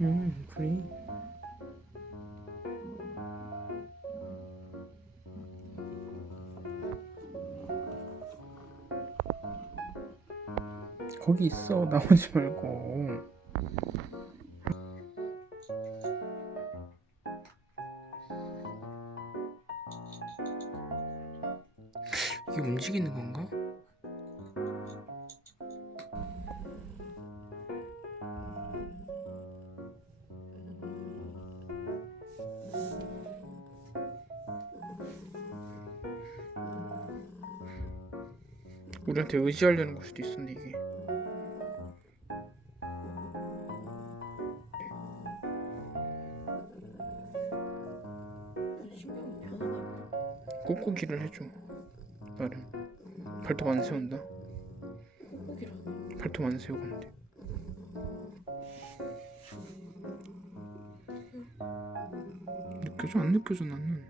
프리. 거기 있어. 나오지 말고. 이게 움직이는 건가? 우리한테 의지하려는 걸 수도 있었는데 이게. 신경이 편하네. 꾹꾹이를 해줘. 나름 발톱 안 세운다. 꾹꾹이라니. 발톱 안 세우고 한대. 느껴져? 안 느껴져 나는.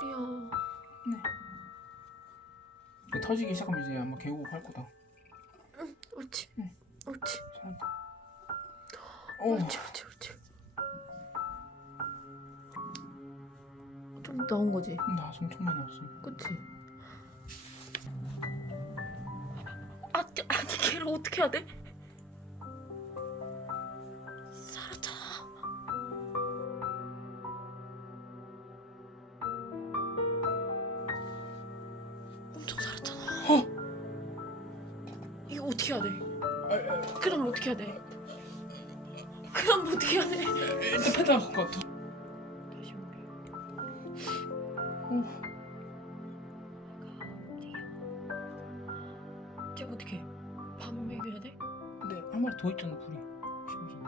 프리야. 네. 터지기 시작하면 이제 아마 개우고 할 거다. 옳지. 응. 옳지. 잘한다. 옳지. 좀 나온 거지. 나 엄청 많이 나왔어. 그치? 아니 걔를 어떻게 해야 돼? 살았잖아. 엄청 살았잖아. 이거 어떻게 해야 돼? 그럼 어떻게 해야 돼? 그럼 어떻게 해야 돼? 일단 패드가 갖고 왔다. 다시 올게. 쟤 어떻게? 밥 먹여야 돼? 근데 한 마리 더 있잖아 불이. 심지어.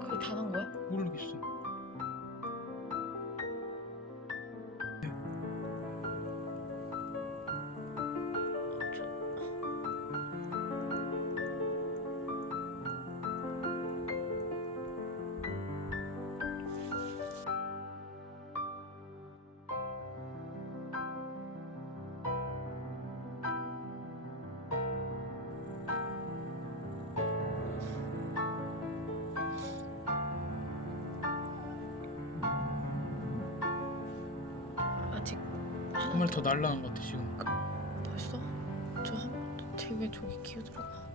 그게 다 난 거야? 모르겠어. 아직 한 마리 더 날라간 것 같아 지금. 벌써? 쟤왜 저기 기어들어가?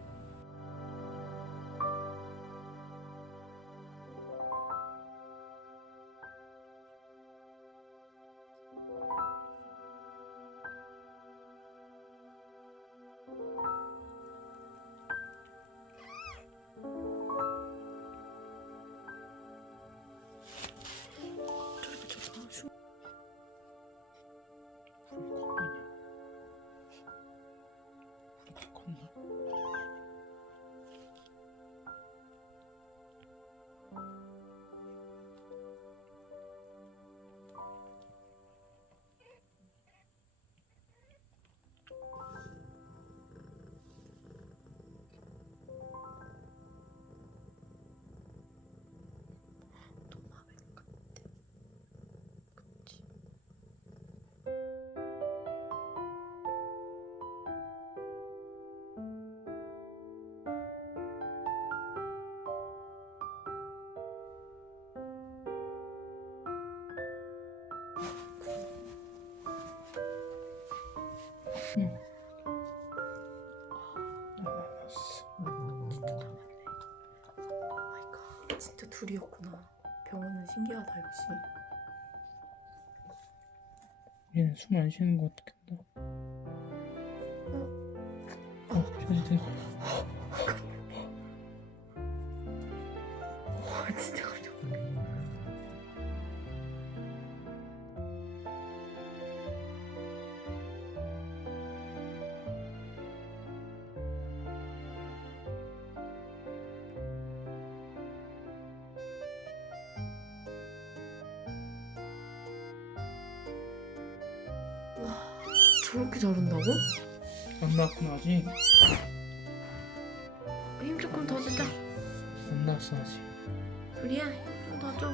저기 불이 컸냐? 도마뱀 같아. 그치? 응. 진짜 다 맞네. 오 마이 갓. 진짜 둘이었구나. 병원은 신기하다 역시. 얘는 숨 안 쉬는 거 어떻게 한다? 저기 와 진짜 깜짝 놀랐네. 와 저렇게 자른다고? 안 나왔구나 아직. 힘 조금 더 주자. 안 나왔어 아직. 둘이야, 힘 더 줘.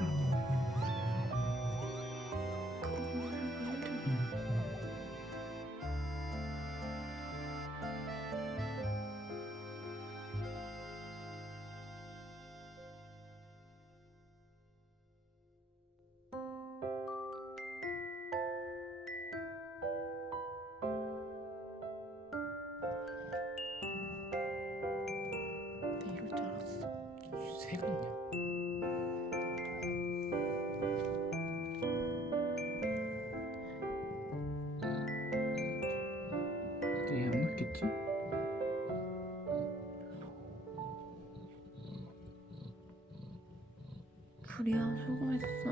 내 이럴 줄 알았어. 새 같냐? 그래도 얘 안 맞겠지? 둘이야, 수고했어.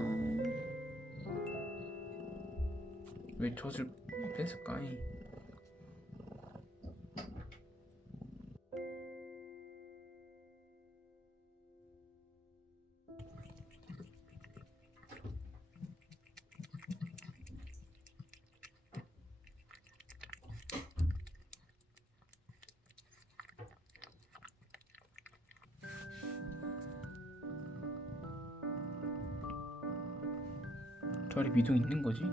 왜 젖을 뺐을까이? 저리 미동 있는 거지?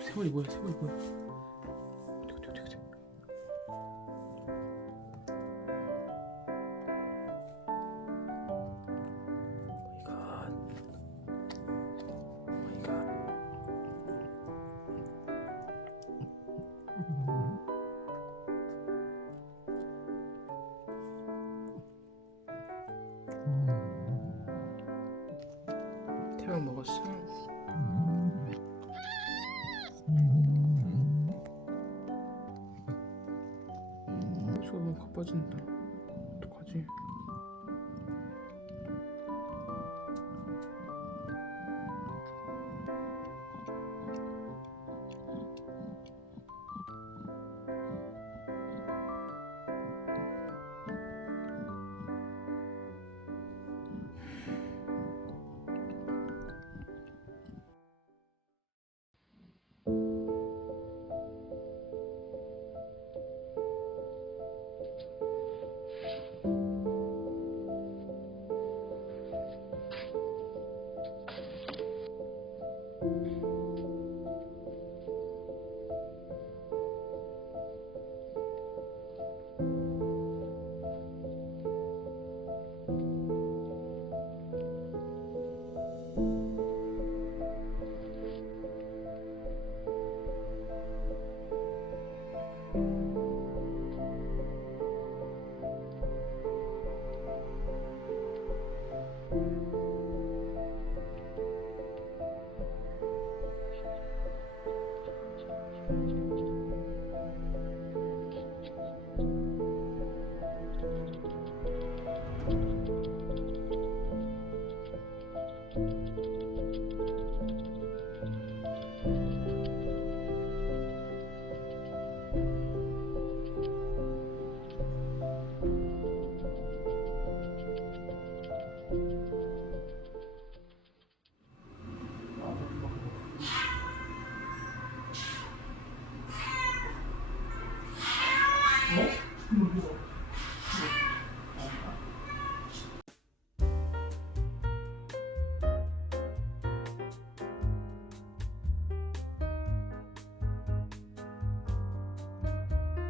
세월이 뭐야? 세월이 뭐야? 어디. 마이 갓. 태워 먹었어? 수가 너무 바빠진다. 어떡하지?